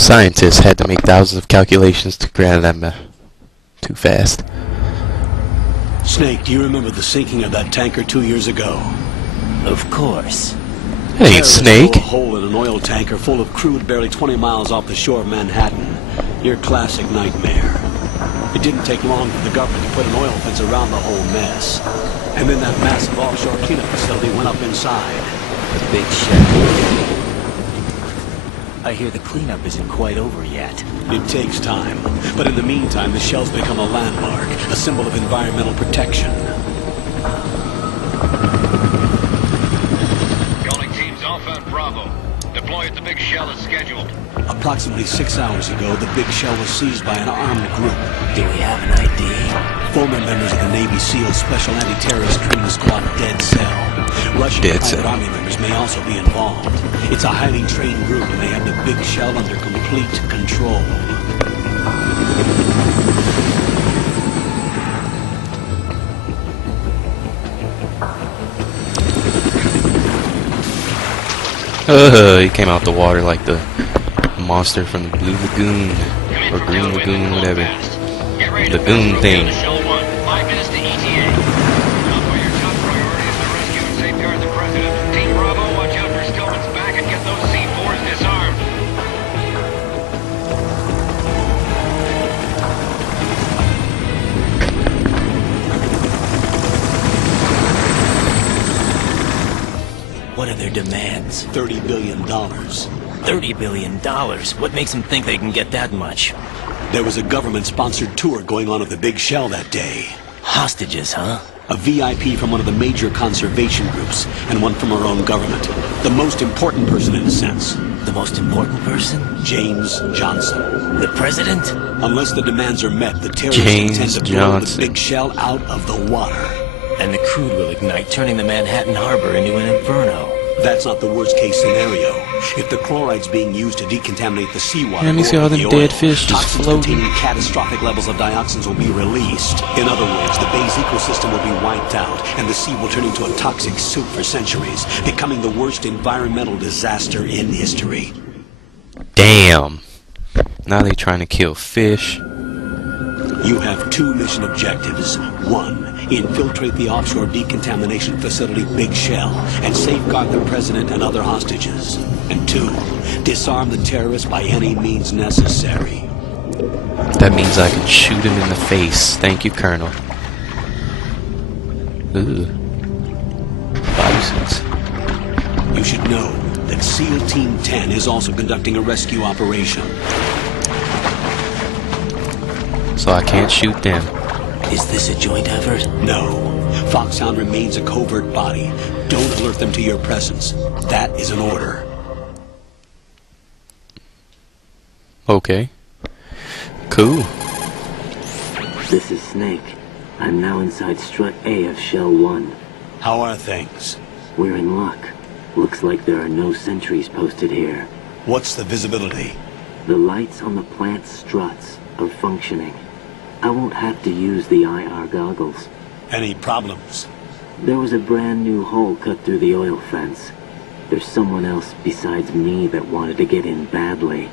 Scientists had to make thousands of calculations to grant them too fast. Snake, do you remember the sinking of that tanker 2 years ago? Of course. It ain't Snake. A hole in an oil tanker full of crude barely 20 miles off the shore of Manhattan. Your classic nightmare. It didn't take long for the government to put an oil fence around the whole mess. And then that massive offshore cleanup facility went up inside. The big shell. I hear the cleanup isn't quite over yet. It takes time. But in the meantime, the shell's become a landmark, a symbol of environmental protection. Calling teams Alpha and Bravo. Deploy at the big shell as scheduled. Approximately 6 hours ago, the big shell was seized by an armed group. Do we have an ID? Former members of the Navy SEAL Special Anti-Terrorist Training Squad Dead Cell. Russian private army members may also be involved. It's a highly trained group and they have the big shell under complete control. He came out the water like the monster from the Blue Lagoon or Green Lagoon, whatever. Lagoon thing. 5 minutes to ETA. Now, your top priority is to rescue and safeguard the president. Team Bravo, watch out for Stillman's back and get those C4s disarmed. What are their demands? $30 billion. $30 billion? What makes them think they can get that much? There was a government-sponsored tour going on of the big shell that day. Hostages, huh? A VIP from one of the major conservation groups, and one from our own government. The most important person in a sense. The most important person? James Johnson. The president? Unless the demands are met, the terrorists intend to blow the big shell out of the water. And the crude will ignite, turning the Manhattan Harbor into an inferno. That's not the worst-case scenario. If the chloride's being used to decontaminate the seawater, let me see all them dead fish just floating. Containing catastrophic levels of dioxins will be released. In other words, the bay's ecosystem will be wiped out, and the sea will turn into a toxic soup for centuries, becoming the worst environmental disaster in history. Damn. Now they trying to kill fish. You have 2 mission objectives. 1, infiltrate the offshore decontamination facility Big Shell and safeguard the president and other hostages. And 2, disarm the terrorists by any means necessary. That means I can shoot him in the face. Thank you, Colonel. Ooh. Bodysuits. You should know that SEAL Team 10 is also conducting a rescue operation. So I can't shoot them. Is this a joint effort? No. Foxhound remains a covert body. Don't alert them to your presence. That is an order. Okay. Cool. This is Snake. I'm now inside Strut A of Shell 1. How are things? We're in luck. Looks like there are no sentries posted here. What's the visibility? The lights on the plant struts are functioning. I won't have to use the IR goggles. Any problems? There was a brand new hole cut through the oil fence. There's someone else besides me that wanted to get in badly.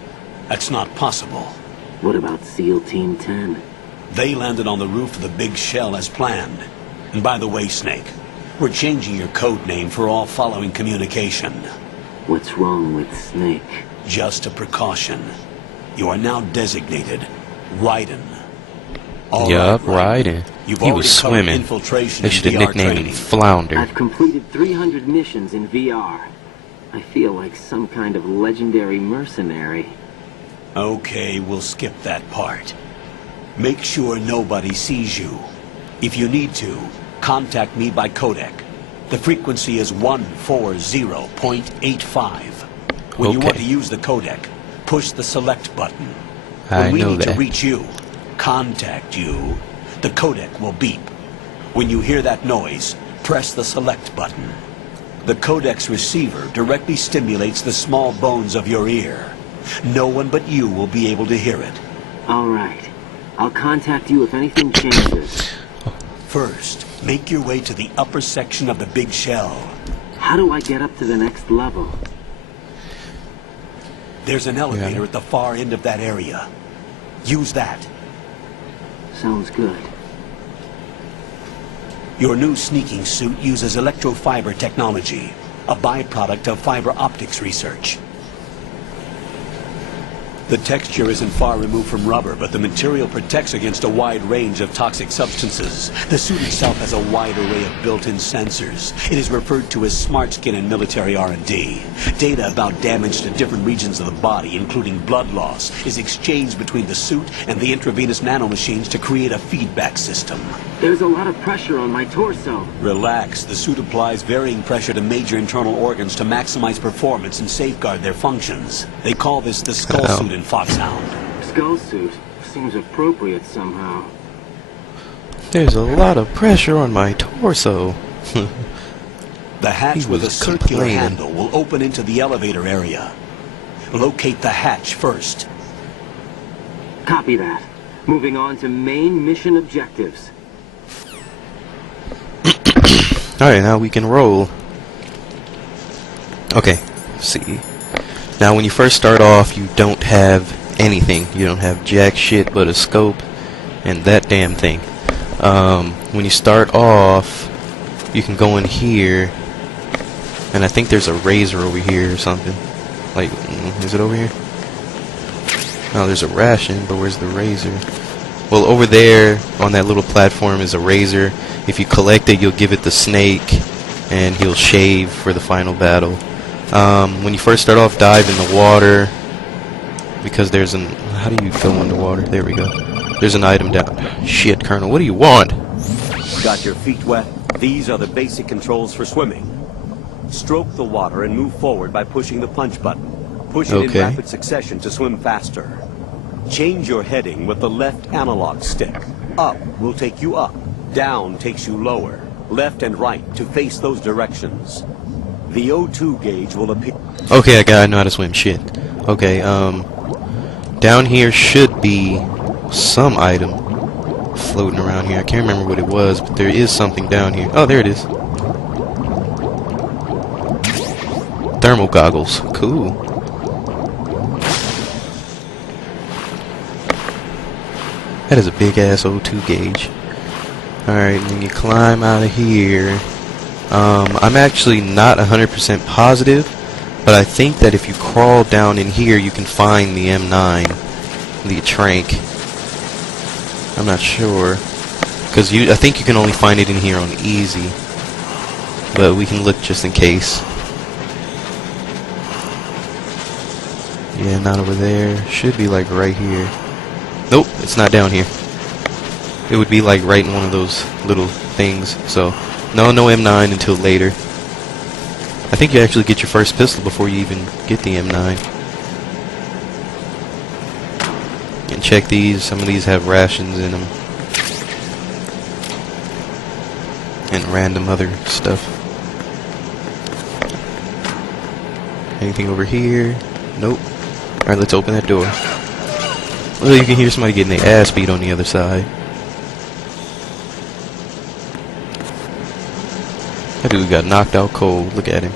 That's not possible. What about SEAL Team 10? They landed on the roof of the Big Shell as planned. And by the way, Snake, we're changing your code name for all following communication. What's wrong with Snake? Just a precaution. You are now designated Raiden. Yup, Raiden. He was swimming. They should have nicknamed him Flounder. I've completed 300 missions in VR. I feel like some kind of legendary mercenary. Okay, we'll skip that part. Make sure nobody sees you. If you need to, contact me by codec. The frequency is 140.85. When you want to use the codec, push the select button. When we need to reach you, contact you, the codec will beep. When you hear that noise, press the select button. The codec's receiver directly stimulates the small bones of your ear. No one but you will be able to hear it. All right. I'll contact you if anything changes. First, make your way to the upper section of the Big Shell. How do I get up to the next level? There's an elevator at the far end of that area. Use that. Sounds good. Your new sneaking suit uses electrofiber technology, a byproduct of fiber optics research. The texture isn't far removed from rubber, but the material protects against a wide range of toxic substances. The suit itself has a wide array of built-in sensors. It is referred to as smart skin in military R&D. Data about damage to different regions of the body, including blood loss, is exchanged between the suit and the intravenous nanomachines to create a feedback system. There's a lot of pressure on my torso. Relax. The suit applies varying pressure to major internal organs to maximize performance and safeguard their functions. They call this the skull suit in Foxhound. Skull suit seems appropriate somehow. There's a lot of pressure on my torso. The hatch with a circular handle will open into the elevator area. Locate the hatch first. Copy that. Moving on to main mission objectives. Alright, now we can roll. Okay, see. Now when you first start off, you don't have anything. You don't have jack shit but a scope and that damn thing. When you start off, you can go in here, and I think there's a razor over here or something. Like, is it over here? No, there's a ration, but where's the razor? Well, over there on that little platform is a razor. If you collect it, you'll give it the snake, and he'll shave for the final battle. When you first start off, dive in the water, because there's an... How do you go underwater? There we go. There's an item down... Shit, Colonel, what do you want? Got your feet wet? These are the basic controls for swimming. Stroke the water and move forward by pushing the punch button. Push it in rapid succession to swim faster. Change your heading with the left analog stick. Up will take you up. Down takes you lower. Left and right to face those directions. The O2 gauge will appear... Okay, I know how to swim. Shit. Okay, down here should be some item floating around here. I can't remember what it was, but there is something down here. Oh, there it is. Thermal goggles. Cool. That is a big-ass O2 gauge. Alright, when you climb out of here... I'm actually not 100% positive, but I think that if you crawl down in here, you can find the M9, the trank. I'm not sure, because I think you can only find it in here on easy, but we can look just in case. Yeah, not over there. Should be like right here. Nope, it's not down here. It would be like right in one of those little things. So no M9 until later. I think you actually get your first pistol before you even get the M9. And check these. Some of these have rations in them. And random other stuff. Anything over here? Nope. Alright, let's open that door. Well, you can hear somebody getting their ass beat on the other side. That dude got knocked out cold. Look at him.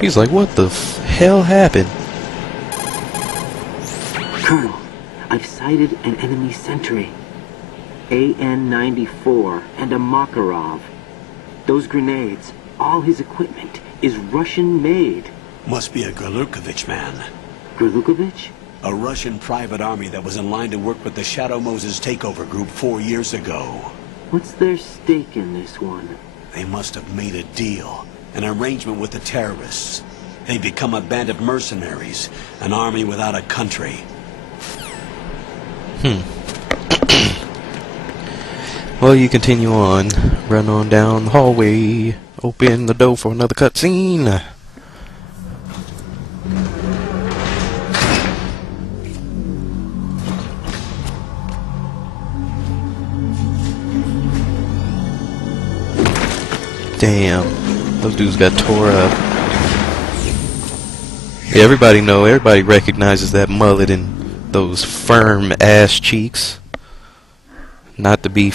He's like, what the hell happened? Colonel, I've sighted an enemy sentry. AN-94 and a Makarov. Those grenades, all his equipment, is Russian-made. Must be a Gorlukovich man. Gorlukovich? A Russian private army that was in line to work with the Shadow Moses takeover group 4 years ago. What's their stake in this one? They must have made a deal, an arrangement with the terrorists. They become a band of mercenaries, an army without a country. Well, you continue on. Run on down the hallway. Open the door for another cutscene. Damn, those dudes got tore up. Yeah, everybody recognizes that mullet and those firm ass cheeks. Not to be